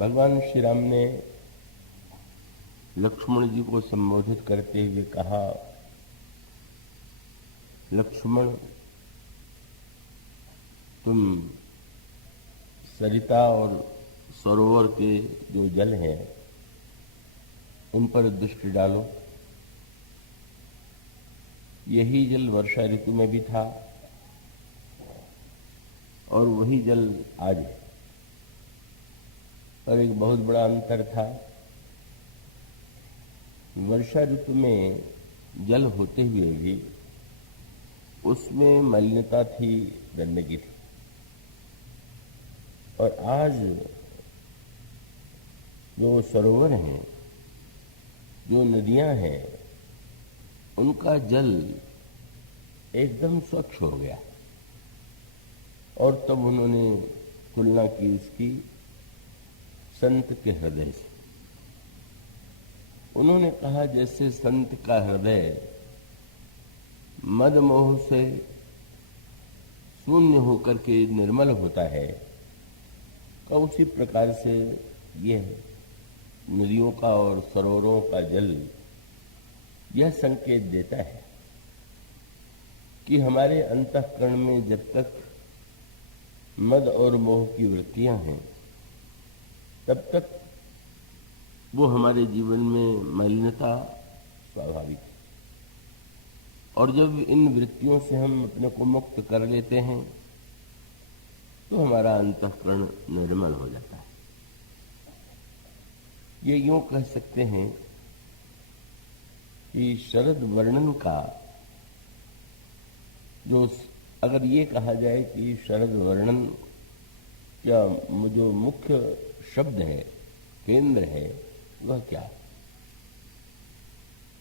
भगवान श्री राम ने लक्ष्मण जी को संबोधित करते हुए कहा, लक्ष्मण, तुम सरिता और सरोवर के जो जल हैं उन पर दृष्टि डालो। यही जल वर्षा ऋतु में भी था और वही जल आज है, और एक बहुत बड़ा अंतर था। वर्षा ऋतु में जल होते हुए भी उसमें मलिनता थी, गंदगी थी, और आज जो सरोवर हैं, जो नदियां हैं, उनका जल एकदम स्वच्छ हो गया। और तब उन्होंने तुलना की इसकी संत के हृदय से। उन्होंने कहा, जैसे संत का हृदय मद मोह से शून्य होकर के निर्मल होता है, तो उसी प्रकार से यह नदियों का और सरोवरों का जल यह संकेत देता है कि हमारे अंतःकरण में जब तक मद और मोह की वृत्तियां हैं, तब तक वो हमारे जीवन में मलिनता स्वाभाविक है। और जब इन वृत्तियों से हम अपने को मुक्त कर लेते हैं तो हमारा अंतःकरण निर्मल हो जाता है। ये यूं कह सकते हैं कि शरद वर्णन का जो, अगर ये कहा जाए कि शरद वर्णन क्या जो मुख्य शब्द है, केंद्र है, वह क्या है,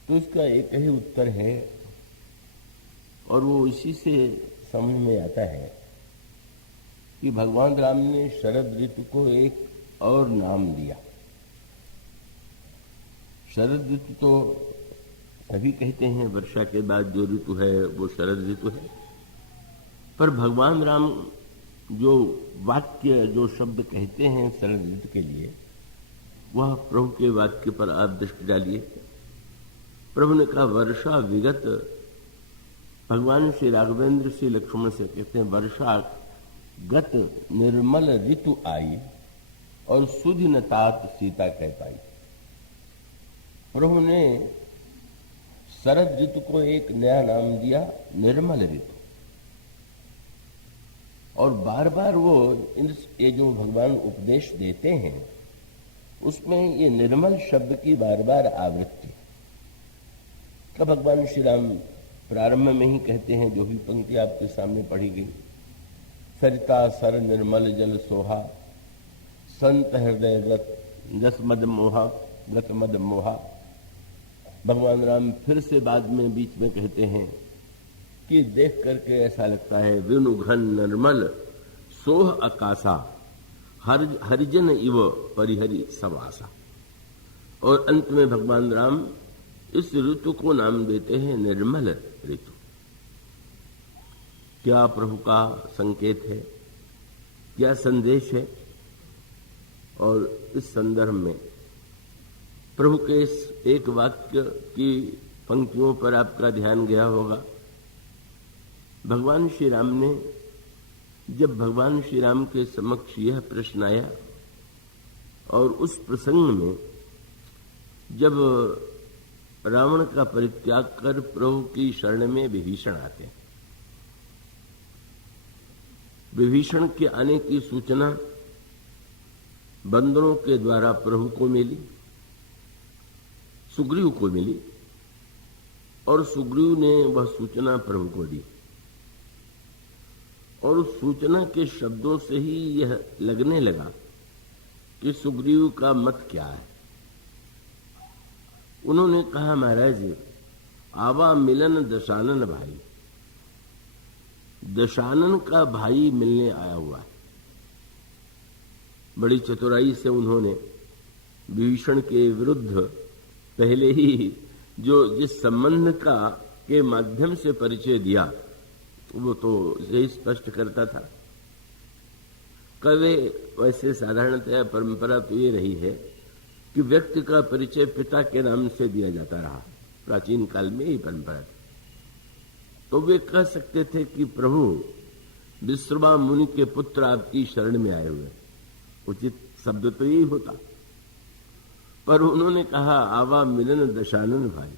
तो इसका एक ही उत्तर है, और वो इसी से समझ में आता है कि भगवान राम ने शरद ऋतु को एक और नाम दिया। शरद ऋतु तो सभी कहते हैं, वर्षा के बाद जो ऋतु है वो शरद ऋतु है, पर भगवान राम जो वाक्य, जो शब्द कहते हैं शरद ऋतु के लिए, वह प्रभु के वाक्य पर आप दृष्टि डालिए। प्रभु ने कहा, वर्षा विगत। भगवान श्री राघवेंद्र श्री लक्ष्मण से कहते हैं, वर्षा गत निर्मल ऋतु आई और सुधि न तात सीता कह पाई। प्रभु ने शरद ऋतु को एक नया नाम दिया, निर्मल ऋतु। और बार बार वो ये जो भगवान उपदेश देते हैं उसमें ये निर्मल शब्द की बार बार आवृत्ति का भगवान श्री राम प्रारंभ में ही कहते हैं, जो भी पंक्ति आपके सामने पढ़ी गई, सरिता सर निर्मल जल सोहा, संत हृदय गत जस मद मोहा, गत मद मोहा। भगवान राम फिर से बाद में बीच में कहते हैं कि देख करके ऐसा लगता है, विनु घन निर्मल सोह आकाशा, हरिजन इव परिहरि समासा। और अंत में भगवान राम इस ऋतु को नाम देते हैं निर्मल ऋतु। क्या प्रभु का संकेत है, क्या संदेश है। और इस संदर्भ में प्रभु के इस एक वाक्य की पंक्तियों पर आपका ध्यान गया होगा। भगवान श्री राम ने, जब भगवान श्री राम के समक्ष यह प्रश्न आया, और उस प्रसंग में जब रावण का परित्याग कर प्रभु की शरण में विभीषण आते हैं, विभीषण के आने की सूचना बंदरों के द्वारा प्रभु को मिली, सुग्रीव को मिली, और सुग्रीव ने वह सूचना प्रभु को दी। और उस सूचना के शब्दों से ही यह लगने लगा कि सुग्रीव का मत क्या है। उन्होंने कहा, महाराज, आवा मिलन दशानन भाई, दशानन का भाई मिलने आया हुआ है। बड़ी चतुराई से उन्होंने विभीषण के विरुद्ध पहले ही जो जिस संबंध का के माध्यम से परिचय दिया वो तो यही स्पष्ट करता था। कवे वैसे साधारणतया परंपरा तो ये रही है कि व्यक्ति का परिचय पिता के नाम से दिया जाता रहा, प्राचीन काल में ही परंपरा थी। तो वे कह सकते थे कि प्रभु विश्रवा मुनि के पुत्र आपकी शरण में आए हुए, उचित शब्द तो यही होता। पर उन्होंने कहा आवा मिलन दशानन भाई,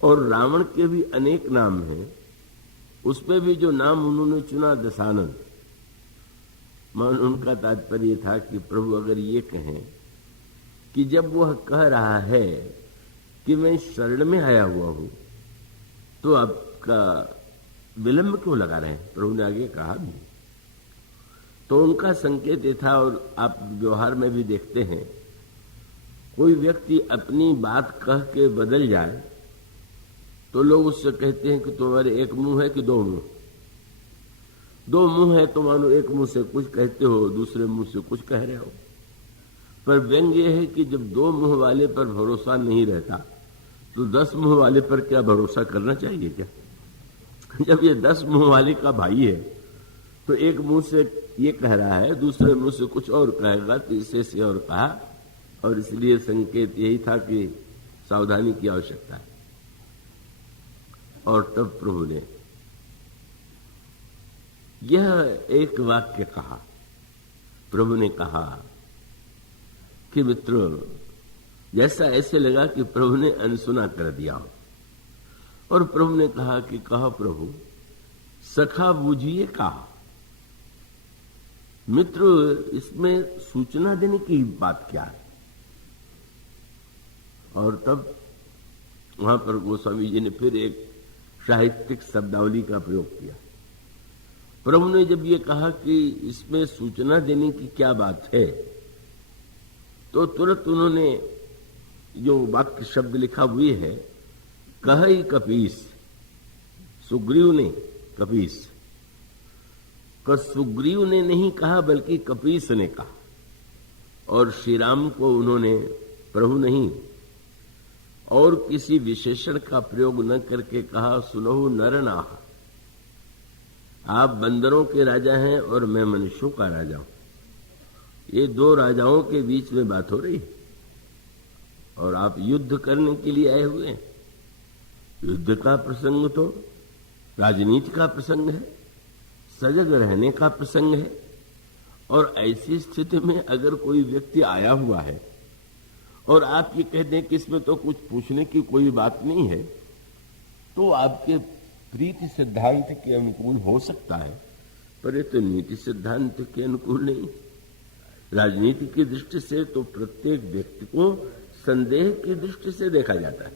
और रावण के भी अनेक नाम हैं, उसमें भी जो नाम उन्होंने चुना दशानन। मान उनका तात्पर्य था कि प्रभु अगर ये कहें कि जब वह कह रहा है कि मैं शरण में आया हुआ हूं, तो आपका विलंब क्यों लगा रहे हैं? प्रभु ने आगे कहा भी। तो उनका संकेत ये था, और आप व्यवहार में भी देखते हैं, कोई व्यक्ति अपनी बात कह के बदल जाए तो लोग उससे कहते हैं कि तुम्हारे एक मुंह है कि दो मुंह? दो मुंह है तो मानो एक मुंह से कुछ कहते हो, दूसरे मुंह से कुछ कह रहे हो। पर व्यंग्य यह है कि जब दो मुंह वाले पर भरोसा नहीं रहता तो 10 मुंह वाले पर क्या भरोसा करना चाहिए क्या? जब ये 10 मुंह वाले का भाई है तो एक मुंह से ये कह रहा है, दूसरे मुंह से कुछ और कहेगा, तीसरे से और कहा, और इसलिए संकेत यही था कि सावधानी की आवश्यकता है। और तब प्रभु ने यह एक वाक्य कहा। प्रभु ने कहा कि मित्रों, जैसा ऐसे लगा कि प्रभु ने अनसुना कर दिया हो, और प्रभु ने कहा कि कहा प्रभु सखा बूझिए कहा। मित्र, इसमें सूचना देने की बात क्या है? और तब वहां पर गोस्वामी जी ने फिर एक साहित्यिक शब्दावली का प्रयोग किया। प्रभु ने जब ये कहा कि इसमें सूचना देने की क्या बात है, तो तुरंत उन्होंने जो वाक्य शब्द लिखा हुए है, कहई कपीस, सुग्रीव ने कपीस, सुग्रीव ने नहीं कहा बल्कि कपीस ने कहा। और श्री राम को उन्होंने प्रभु नहीं और किसी विशेषण का प्रयोग न करके कहा सुनहु नर नाह, आप बंदरों के राजा हैं और मैं मनुष्यों का राजा हूं। ये दो राजाओं के बीच में बात हो रही है, और आप युद्ध करने के लिए आए हुए हैं। युद्ध का प्रसंग तो राजनीति का प्रसंग है, सजग रहने का प्रसंग है। और ऐसी स्थिति में अगर कोई व्यक्ति आया हुआ है और आप ये कहते हैं कि इसमें तो कुछ पूछने की कोई बात नहीं है, तो आपके प्रीति सिद्धांत के अनुकूल हो सकता है, पर ये तो नीति सिद्धांत के अनुकूल नहीं। राजनीति की दृष्टि से तो प्रत्येक व्यक्ति को संदेह की दृष्टि से देखा जाता है,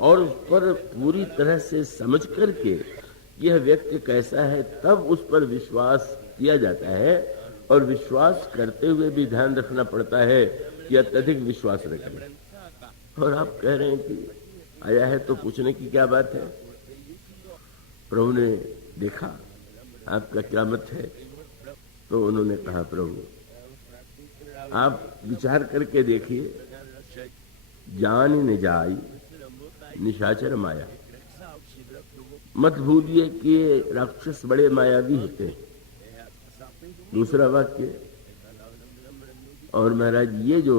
और उस पर पूरी तरह से समझ करके यह व्यक्ति कैसा है तब उस पर विश्वास किया जाता है। और विश्वास करते हुए भी ध्यान रखना पड़ता है कि अत्यधिक विश्वास रखें। और आप कह रहे हैं कि आया है तो पूछने की क्या बात है? प्रभु ने देखा आपका क्या मत है, तो उन्होंने कहा प्रभु आप विचार करके देखिए, जान न जाई निशाचर माया, मत भूलिए कि ये राक्षस बड़े मायावी होते हैं। दूसरा वाक्य, और महाराज ये जो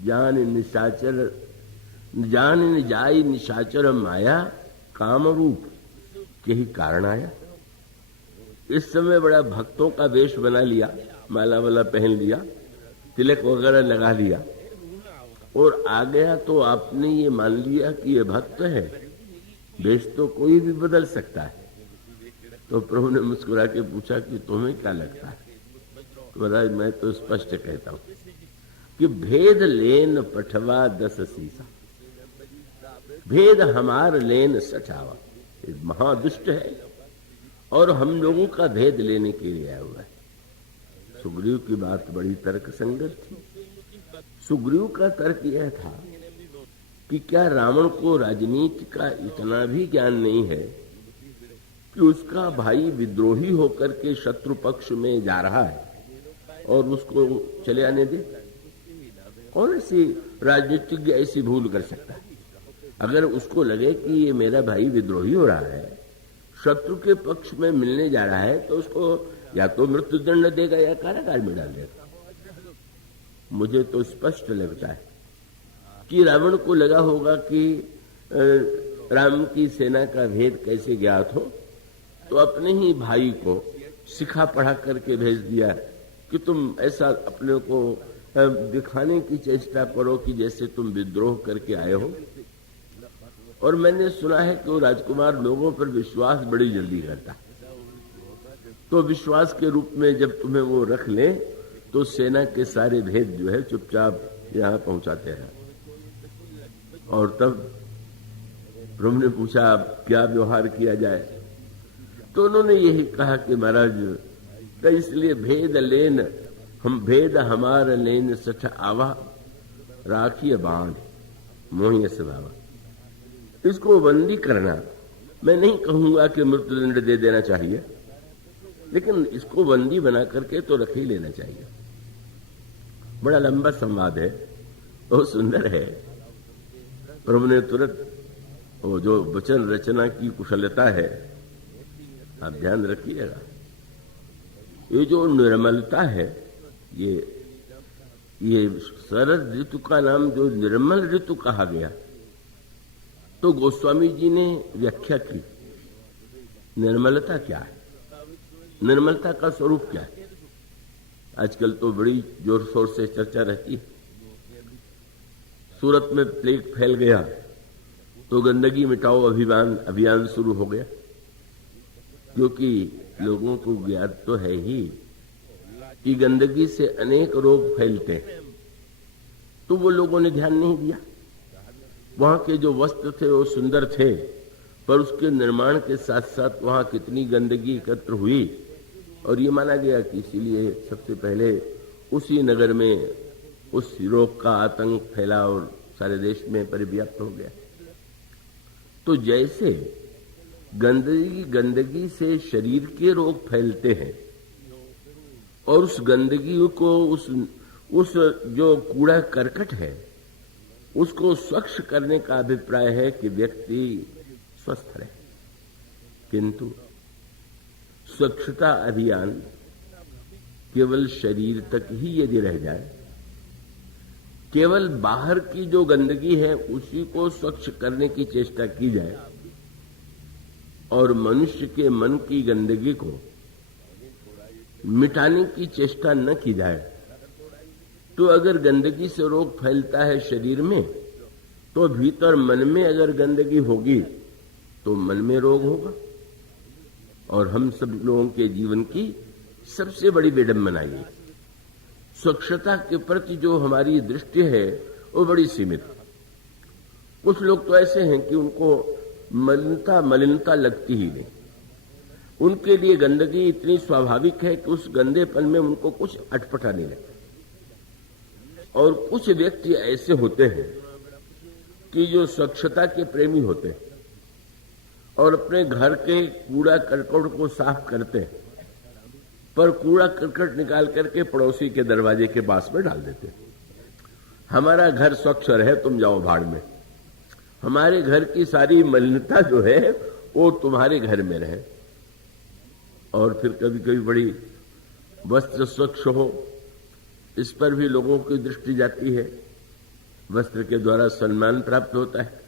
जान न जाई निशाचर माया, काम रूप के ही कारण आया। इस समय बड़ा भक्तों का वेश बना लिया, माला वाला पहन लिया, तिलक वगैरह लगा लिया, और आ गया तो आपने ये मान लिया कि ये भक्त है। वेश तो कोई भी बदल सकता है। तो प्रभु ने मुस्कुरा के पूछा कि तुम्हें क्या लगता है? तो महाराज मैं तो स्पष्ट कहता हूं कि भेद लेन पठवा 10 सीसा, भेद हमार लेन सचावा। महादुष्ट है और हम लोगों का भेद लेने के लिए आया हुआ है। सुग्रीव की बात बड़ी तर्क संगत थी। सुग्रीव का तर्क यह था कि क्या रावण को राजनीति का इतना भी ज्ञान नहीं है कि उसका भाई विद्रोही होकर के शत्रु पक्ष में जा रहा है और उसको चले आने दे? कौन ऐसी राजनीतिज्ञ ऐसी भूल कर सकता है? अगर उसको लगे कि ये मेरा भाई विद्रोही हो रहा है, शत्रु के पक्ष में मिलने जा रहा है, तो उसको या तो मृत्युदंड देगा या कारागार में डाल देगा। मुझे तो स्पष्ट लगता है कि रावण को लगा होगा कि राम की सेना का भेद कैसे ज्ञात हो, तो अपने ही भाई को सिखा पढ़ा करके भेज दिया कि तुम ऐसा अपने को दिखाने की चेष्टा करो कि जैसे तुम विद्रोह करके आए हो। और मैंने सुना है कि वो राजकुमार लोगों पर विश्वास बड़ी जल्दी करता, तो विश्वास के रूप में जब तुम्हें वो रख ले तो सेना के सारे भेद जो है चुपचाप यहाँ पहुंचाते हैं। और तब प्रभु ने पूछा क्या व्यवहार किया जाए, तो उन्होंने यही कहा कि महाराज तो इसलिए भेद लेन हम भेद हमार लेन सठ आवा राखिए बाण मोहिय स्वभाव। इसको बंदी करना, मैं नहीं कहूंगा कि मृत्युदंड दे देना चाहिए, लेकिन इसको बंदी बना करके तो रख ही लेना चाहिए। बड़ा लंबा संवाद है, बहुत सुंदर है। प्रभु ने तुरंत वो जो वचन रचना की कुशलता है, आप ध्यान रखिएगा। ये जो निर्मलता है, ये शरद ऋतु का नाम जो निर्मल ऋतु कहा गया, तो गोस्वामी जी ने व्याख्या की निर्मलता क्या है, निर्मलता का स्वरूप क्या है। आजकल तो बड़ी जोर शोर से चर्चा रहती है। सूरत में प्लेग फैल गया तो गंदगी मिटाओ अभियान शुरू हो गया, क्योंकि लोगों को ज्ञात तो है ही कि गंदगी से अनेक रोग फैलते हैं, तो वो लोगों ने ध्यान नहीं दिया। वहां के जो वस्त्र थे वो सुंदर थे, पर उसके निर्माण के साथ साथ वहां कितनी गंदगी एकत्र हुई, और ये माना गया कि इसीलिए सबसे पहले उसी नगर में उस रोग का आतंक फैला और सारे देश में परिव्याप्त हो गया। तो जैसे गंदगी से शरीर के रोग फैलते हैं, और उस गंदगी को उस जो कूड़ा करकट है उसको स्वच्छ करने का अभिप्राय है कि व्यक्ति स्वस्थ रहे। किंतु स्वच्छता अभियान केवल शरीर तक ही यदि रह जाए, केवल बाहर की जो गंदगी है उसी को स्वच्छ करने की चेष्टा की जाए, और मनुष्य के मन की गंदगी को मिटाने की चेष्टा न की जाए, तो अगर गंदगी से रोग फैलता है शरीर में, तो भीतर मन में अगर गंदगी होगी तो मन में रोग होगा। और हम सब लोगों के जीवन की सबसे बड़ी विडंबना ये, स्वच्छता के प्रति जो हमारी दृष्टि है वो बड़ी सीमित। कुछ लोग तो ऐसे हैं कि उनको मलिनता लगती ही नहीं, उनके लिए गंदगी इतनी स्वाभाविक है कि उस गंदेपन में उनको कुछ अटपटा नहीं लगता। और कुछ व्यक्ति ऐसे होते हैं कि जो स्वच्छता के प्रेमी होते हैं और अपने घर के कूड़ा करकट को साफ करते हैं, पर कूड़ा करकट निकाल करके पड़ोसी के दरवाजे के पास में डाल देते हैं। हमारा घर स्वच्छ रहे, तुम जाओ भाड़ में, हमारे घर की सारी मलिनता जो है वो तुम्हारे घर में रहे। और फिर कभी कभी बड़ी वस्त्र स्वच्छ हो, इस पर भी लोगों की दृष्टि जाती है। वस्त्र के द्वारा सम्मान प्राप्त होता है,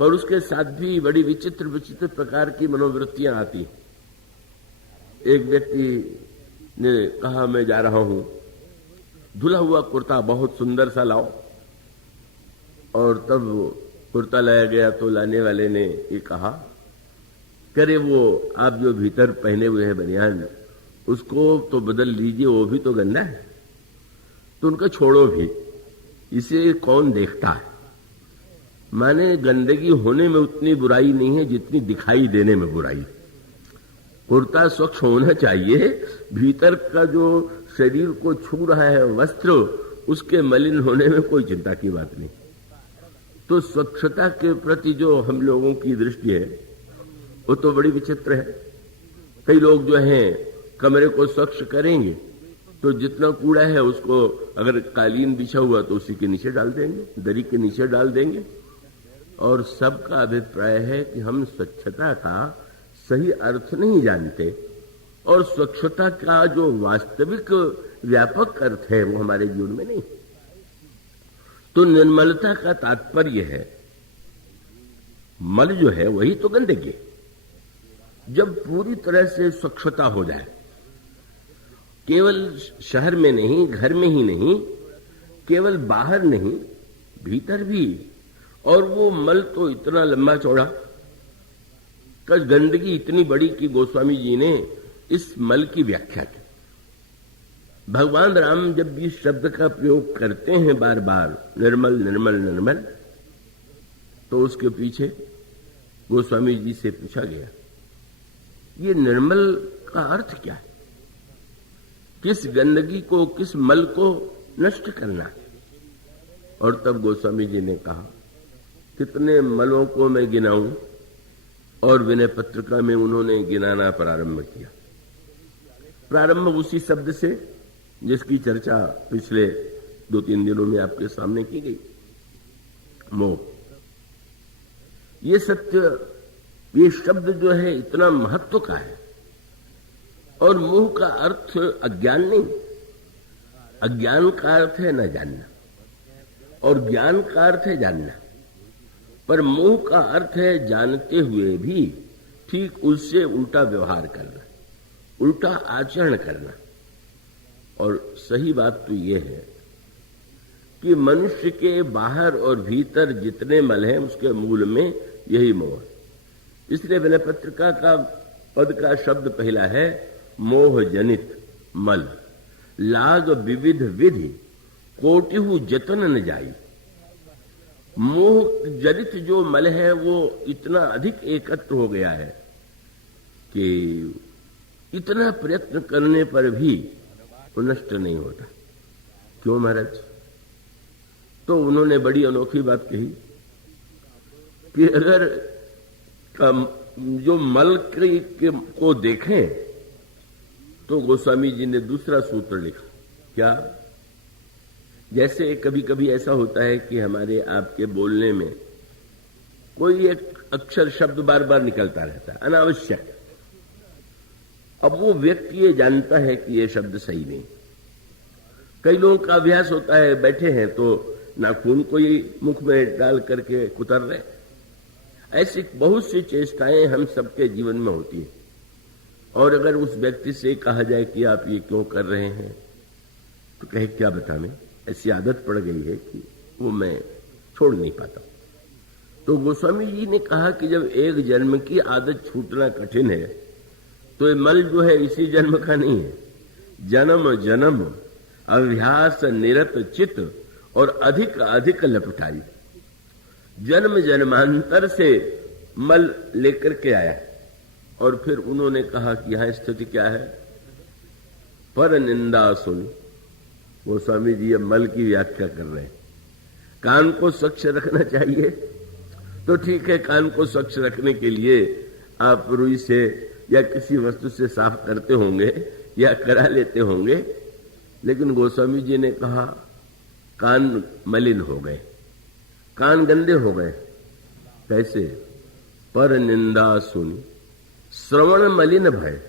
पर उसके साथ भी बड़ी विचित्र विचित्र प्रकार की मनोवृत्तियां आती। एक व्यक्ति ने कहा मैं जा रहा हूं, धुला हुआ कुर्ता बहुत सुंदर सा लाओ। और तब कुर्ता लाया गया तो लाने वाले ने ये कहा, करे वो आप जो भीतर पहने हुए हैं बनियान, उसको तो बदल लीजिए, वो भी तो गंदा है। तो उनका छोड़ो भी, इसे कौन देखता है। माने गंदगी होने में उतनी बुराई नहीं है जितनी दिखाई देने में बुराई। कुर्ता स्वच्छ होना चाहिए, भीतर का जो शरीर को छू रहा है वस्त्र, उसके मलिन होने में कोई चिंता की बात नहीं। तो स्वच्छता के प्रति जो हम लोगों की दृष्टि है वो तो बड़ी विचित्र है। कई लोग जो हैं कमरे को स्वच्छ करेंगे तो जितना कूड़ा है उसको, अगर कालीन बिछा हुआ तो उसी के नीचे डाल देंगे, दरी के नीचे डाल देंगे। और सबका अभिप्राय है कि हम स्वच्छता का सही अर्थ नहीं जानते, और स्वच्छता का जो वास्तविक व्यापक अर्थ है वो हमारे जीवन में नहीं। तो निर्मलता का तात्पर्य है, मल जो है वही तो गंदगी। जब पूरी तरह से स्वच्छता हो जाए, केवल शहर में नहीं, घर में ही नहीं, केवल बाहर नहीं, भीतर भी, और वो मल तो इतना लंबा चौड़ा, गंदगी इतनी बड़ी कि गोस्वामी जी ने इस मल की व्याख्या की। भगवान राम जब इस शब्द का प्रयोग करते हैं बार बार, निर्मल निर्मल निर्मल, तो उसके पीछे गोस्वामी जी से पूछा गया, ये निर्मल का अर्थ क्या है? किस गंदगी को, किस मल को नष्ट करना है? और तब गोस्वामी जी ने कहा, कितने मलों को मैं गिनाऊं, और विनय पत्रिका में उन्होंने गिनाना प्रारंभ किया। प्रारंभ उसी शब्द से जिसकी चर्चा पिछले 2-3 दिनों में आपके सामने की गई, मोह। ये सत्य, ये शब्द जो है इतना महत्व का है। और मोह का अर्थ अज्ञान नहीं, अज्ञान का अर्थ है न जानना, और ज्ञान का अर्थ है जानना। पर मोह का अर्थ है जानते हुए भी ठीक उससे उल्टा व्यवहार करना, उल्टा आचरण करना। और सही बात तो ये है कि मनुष्य के बाहर और भीतर जितने मल हैं उसके मूल में यही मोह है। इसलिए विनय पत्रिका का पद का शब्द पहला है मोह जनित मल, लाग विविध विधि कोटिहु जतन न जाई। मोह जनित जो मल है वो इतना अधिक एकत्र हो गया है कि इतना प्रयत्न करने पर भी वो नष्ट नहीं होता। क्यों महाराज? तो उन्होंने बड़ी अनोखी बात कही कि अगर जो मल को देखें तो गोस्वामी जी ने दूसरा सूत्र लिखा। क्या? जैसे कभी कभी ऐसा होता है कि हमारे आपके बोलने में कोई एक अक्षर शब्द बार बार निकलता रहता है अनावश्यक। अब वो व्यक्ति ये जानता है कि ये शब्द सही नहीं। कई लोगों का अभ्यास होता है, बैठे हैं तो नाखून को ही मुख में डाल करके कुतर रहे। ऐसी बहुत सी चेष्टाएं हम सबके जीवन में होती है। और अगर उस व्यक्ति से कहा जाए कि आप ये क्यों कर रहे हैं, तो कहे क्या बता, मैं ऐसी आदत पड़ गई है कि वो मैं छोड़ नहीं पाता। तो गोस्वामी जी ने कहा कि जब एक जन्म की आदत छूटना कठिन है तो ये मल जो है इसी जन्म का नहीं है, जन्म जन्म अभ्यास निरत चित और अधिक अधिक लपटाई। जन्म जन्मांतर से मल लेकर के आया। और फिर उन्होंने कहा कि यहां स्थिति क्या है? पर निंदा सुन। गोस्वामी जी अब मल की व्याख्या कर रहे हैं। कान को स्वच्छ रखना चाहिए तो ठीक है, कान को स्वच्छ रखने के लिए आप रुई से या किसी वस्तु से साफ करते होंगे या करा लेते होंगे, लेकिन गोस्वामी जी ने कहा कान मलिन हो गए, कान गंदे हो गए। कैसे? पर निंदा सुन श्रवण मलिन भय।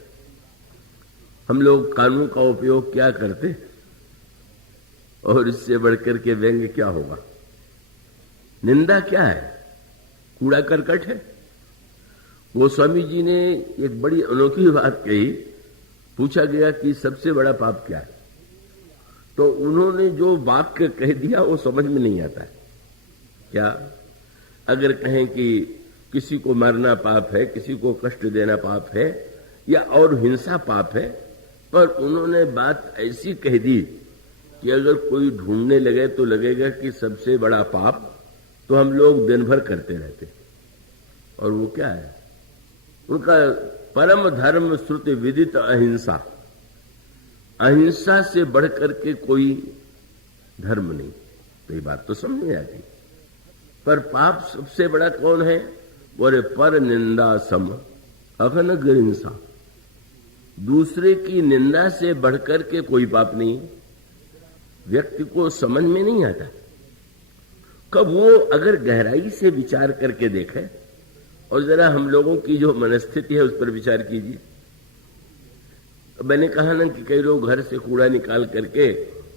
हम लोग कानों का उपयोग क्या करते, और इससे बढ़कर के व्यंग्य क्या होगा? निंदा क्या है? कूड़ा करकट है। गोस्वामी जी ने एक बड़ी अनोखी बात कही। पूछा गया कि सबसे बड़ा पाप क्या है, तो उन्होंने जो वाक्य कह दिया वो समझ में नहीं आता है। क्या? अगर कहें कि किसी को मारना पाप है, किसी को कष्ट देना पाप है, या और हिंसा पाप है, पर उन्होंने बात ऐसी कह दी कि अगर कोई ढूंढने लगे तो लगेगा कि सबसे बड़ा पाप तो हम लोग दिन भर करते रहते। और वो क्या है? उनका परम धर्म श्रुति विदित अहिंसा। अहिंसा से बढ़कर के कोई धर्म नहीं। तो ये बात तो समझ में आती। पर पाप सबसे बड़ा कौन है? बोले पर निंदा सम अघन हिंसा। दूसरे की निंदा से बढ़कर के कोई पाप नहीं। व्यक्ति को समझ में नहीं आता। कब वो अगर गहराई से विचार करके देखे, और जरा हम लोगों की जो मनस्थिति है उस पर विचार कीजिए मैंने कहा ना कि कई लोग घर से कूड़ा निकाल करके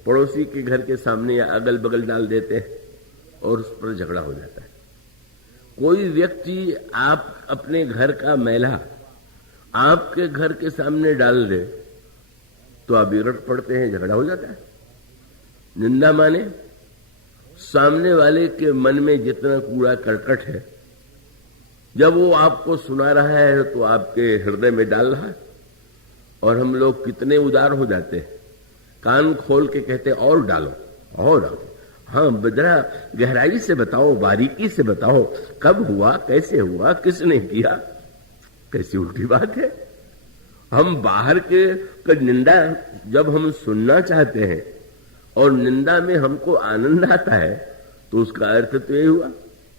पड़ोसी के घर के सामने या अगल बगल डाल देते हैं और उस पर झगड़ा हो जाता है। कोई व्यक्ति आप अपने घर का मैला आपके घर के सामने डाल दे तो आप विरट पड़ते हैं, झगड़ा हो जाता है। निंदा माने सामने वाले के मन में जितना कूड़ा करकट है, जब वो आपको सुना रहा है तो आपके हृदय में डाल रहा है। और हम लोग कितने उदार हो जाते हैं, कान खोल के कहते और डालो और डालो। हाँ, जरा गहराई से बताओ, बारीकी से बताओ, कब हुआ, कैसे हुआ, किसने किया। कैसी उल्टी बात है। हम बाहर के निंदा जब हम सुनना चाहते हैं और निंदा में हमको आनंद आता है तो उसका अर्थ तो यही हुआ